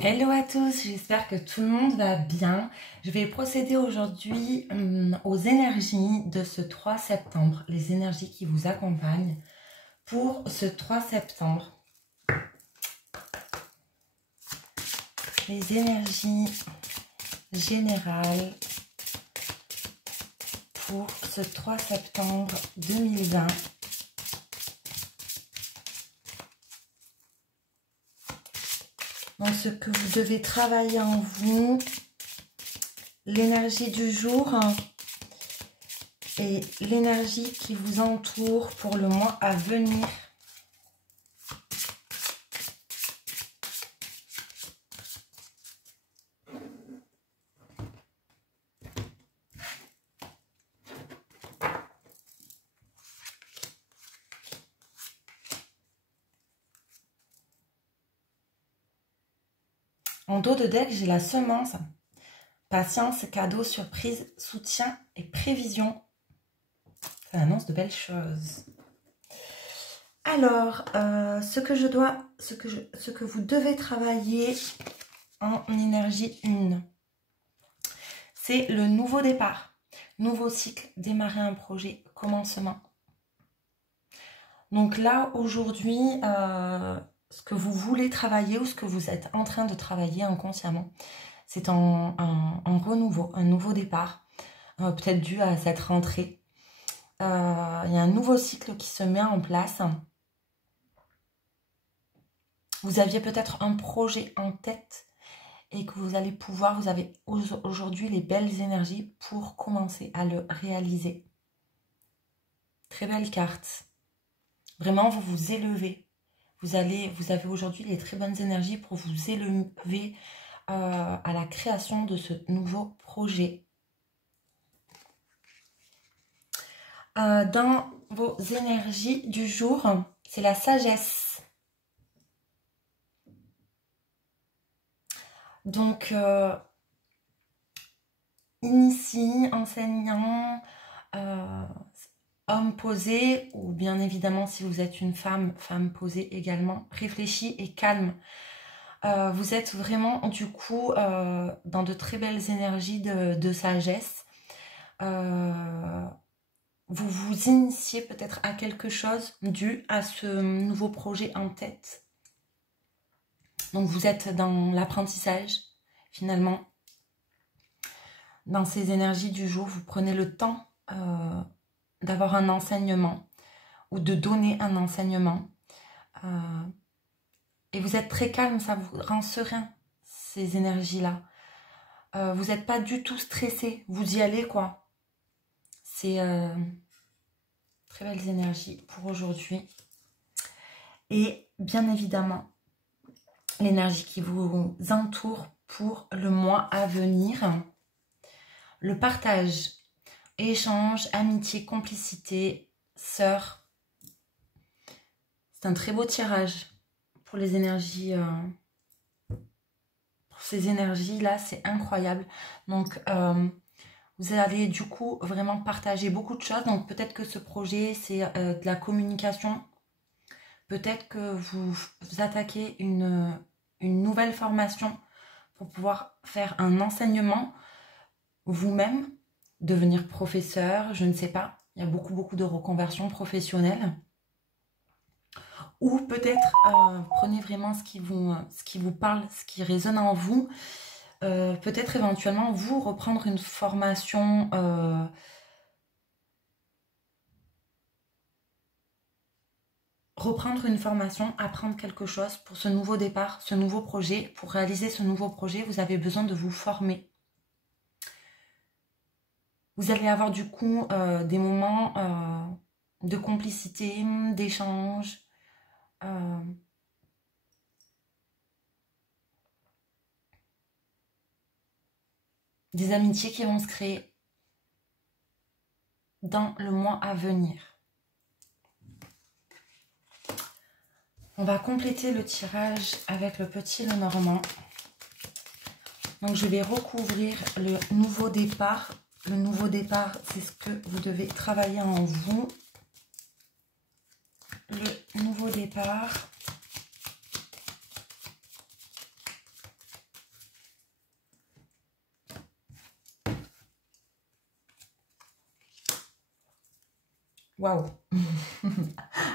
Hello à tous, j'espère que tout le monde va bien. Je vais procéder aujourd'hui aux énergies de ce 3 septembre, les énergies qui vous accompagnent pour ce 3 septembre. Les énergies générales pour ce 3 septembre 2020. Donc ce que vous devez travailler en vous, l'énergie du jour et l'énergie qui vous entoure pour le mois à venir. En dos de deck, j'ai la semence, patience, cadeau, surprise, soutien et prévision. Ça annonce de belles choses. Alors, ce que vous devez travailler en énergie 1, c'est le nouveau départ, nouveau cycle, démarrer un projet, commencement. Donc là, aujourd'hui, ce que vous voulez travailler ou ce que vous êtes en train de travailler inconsciemment, c'est un renouveau, un nouveau départ, peut-être dû à cette rentrée. Il y a un nouveau cycle qui se met en place. Vous aviez peut-être un projet en tête et que vous allez pouvoir, vous avez aujourd'hui les belles énergies pour commencer à le réaliser. Très belle carte. Vraiment, vous vous élevez. Vous avez aujourd'hui les très bonnes énergies pour vous élever à la création de ce nouveau projet. Dans vos énergies du jour, c'est la sagesse. Donc, initié, enseignant, homme posé, ou bien évidemment si vous êtes une femme, femme posée également, réfléchie et calme. Vous êtes vraiment du coup dans de très belles énergies de sagesse. Vous vous initiez peut-être à quelque chose dû à ce nouveau projet en tête. Donc vous êtes dans l'apprentissage finalement. Dans ces énergies du jour, vous prenez le temps d'avoir un enseignement ou de donner un enseignement. Et vous êtes très calme, ça vous rend serein, ces énergies-là. Vous n'êtes pas du tout stressé, vous y allez quoi. C'est très belles énergies pour aujourd'hui. Et bien évidemment, l'énergie qui vous entoure pour le mois à venir. Le partage, échange, amitié, complicité, sœur. C'est un très beau tirage pour les énergies. Pour ces énergies-là, c'est incroyable. Donc, vous allez du coup vraiment partager beaucoup de choses. Donc, peut-être que ce projet, c'est de la communication. Peut-être que vous attaquez une nouvelle formation pour pouvoir faire un enseignement vous-même, devenir professeur, je ne sais pas. Il y a beaucoup de reconversions professionnelles. Ou peut-être prenez vraiment ce qui vous parle, ce qui résonne en vous. Peut-être éventuellement vous reprendre une formation apprendre quelque chose pour ce nouveau départ, ce nouveau projet. Pour réaliser ce nouveau projet, vous avez besoin de vous former. Vous allez avoir du coup des moments de complicité, d'échange. Des amitiés qui vont se créer dans le mois à venir. On va compléter le tirage avec le petit Lenormand. Donc je vais recouvrir le nouveau départ. Le nouveau départ, c'est ce que vous devez travailler en vous. Le nouveau départ. Waouh.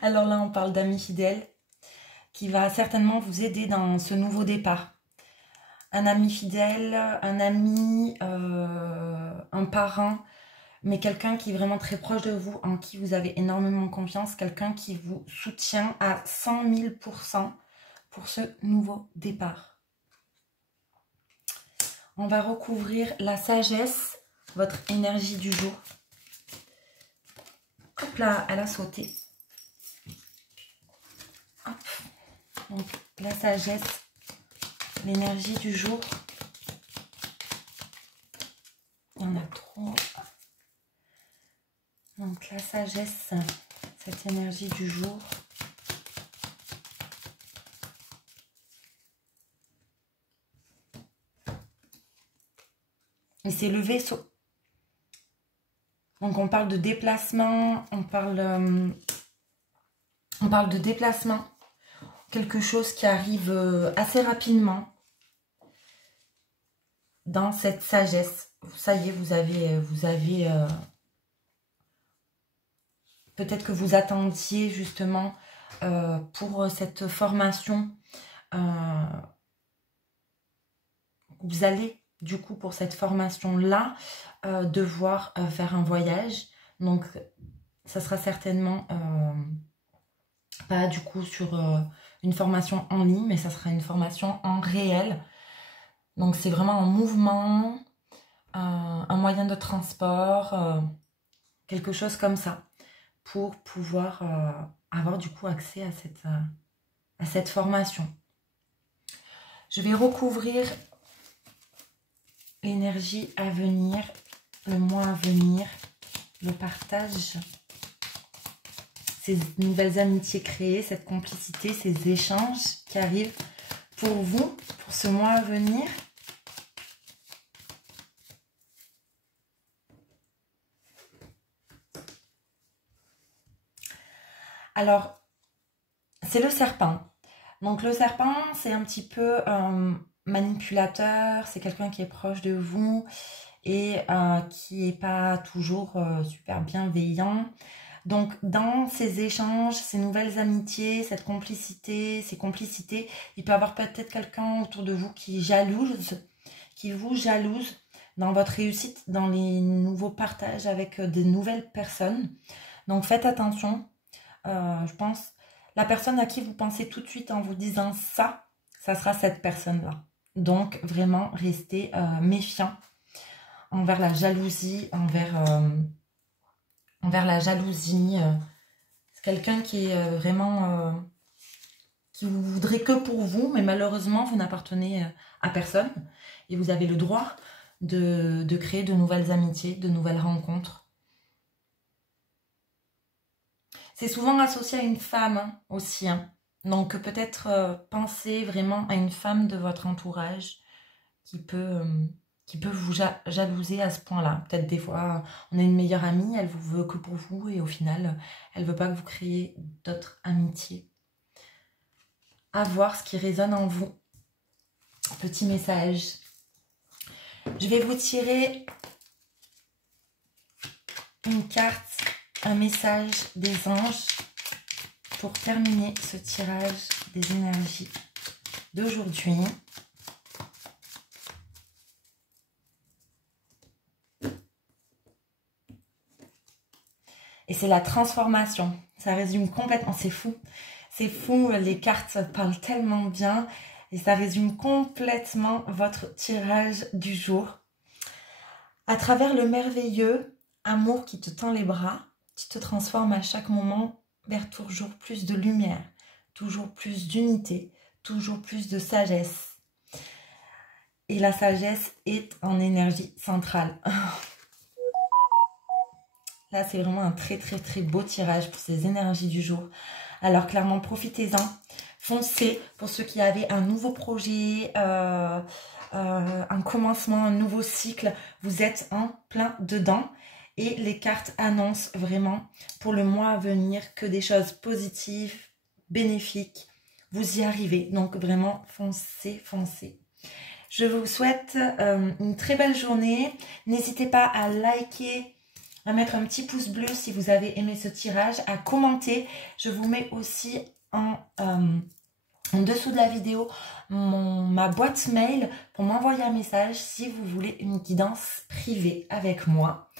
Alors là, on parle d'ami fidèle qui va certainement vous aider dans ce nouveau départ. Un ami fidèle, un ami, un parrain, mais quelqu'un qui est vraiment très proche de vous, en qui vous avez énormément confiance, quelqu'un qui vous soutient à 100 000% pour ce nouveau départ. On va recouvrir la sagesse, votre énergie du jour. Hop là, elle a sauté. Hop. Donc, la sagesse, l'énergie du jour. Il y en a trop. Donc, la sagesse, cette énergie du jour. Et c'est le vaisseau. Donc, on parle de déplacement, on parle de déplacement. Quelque chose qui arrive assez rapidement dans cette sagesse. Ça y est, vous avez peut-être que vous attendiez justement pour cette formation. Vous allez du coup pour cette formation-là devoir faire un voyage. Donc ça sera certainement pas du coup sur une formation en ligne, mais ça sera une formation en réel. Donc c'est vraiment en mouvement, un moyen de transport, quelque chose comme ça, pour pouvoir avoir du coup accès à cette formation. Je vais recouvrir l'énergie à venir, le mois à venir, le partage, ces nouvelles amitiés créées, cette complicité, ces échanges qui arrivent pour vous, pour ce mois à venir. Alors, c'est le serpent. Donc le serpent, c'est un petit peu manipulateur, c'est quelqu'un qui est proche de vous et qui n'est pas toujours super bienveillant. Donc dans ces échanges, ces nouvelles amitiés, cette complicité, ces complicités, il peut y avoir peut-être quelqu'un autour de vous qui vous jalouse dans votre réussite, dans les nouveaux partages avec de nouvelles personnes. Donc faites attention, je pense. La personne à qui vous pensez tout de suite en vous disant ça, ça sera cette personne-là. Donc, vraiment, restez méfiant envers la jalousie, envers la jalousie. C'est quelqu'un qui est vraiment... qui vous voudrait que pour vous, mais malheureusement, vous n'appartenez à personne. Et vous avez le droit de créer de nouvelles amitiés, de nouvelles rencontres. C'est souvent associé à une femme aussi. Donc peut-être pensez vraiment à une femme de votre entourage qui peut vous jalouser à ce point-là. Peut-être des fois, on a une meilleure amie, elle vous veut que pour vous et au final, elle ne veut pas que vous créiez d'autres amitiés. À voir ce qui résonne en vous. Petit message. Je vais vous tirer une carte, un message des anges pour terminer ce tirage des énergies d'aujourd'hui. Et c'est la transformation. Ça résume complètement, c'est fou. C'est fou, les cartes parlent tellement bien. Et ça résume complètement votre tirage du jour. À travers le merveilleux amour qui te tend les bras, tu te transformes à chaque moment vers toujours plus de lumière, toujours plus d'unité, toujours plus de sagesse. Et la sagesse est en énergie centrale. Là, c'est vraiment un très très très beau tirage pour ces énergies du jour. Alors clairement, profitez-en. Foncez pour ceux qui avaient un nouveau projet, un commencement, un nouveau cycle. Vous êtes en plein dedans. Et les cartes annoncent vraiment pour le mois à venir que des choses positives, bénéfiques. Vous y arrivez. Donc vraiment, foncez, foncez. Je vous souhaite une très belle journée. N'hésitez pas à liker à mettre un petit pouce bleu si vous avez aimé ce tirage, à commenter. Je vous mets aussi en dessous de la vidéo ma boîte mail pour m'envoyer un message si vous voulez une guidance privée avec moi.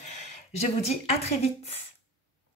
Je vous dis à très vite.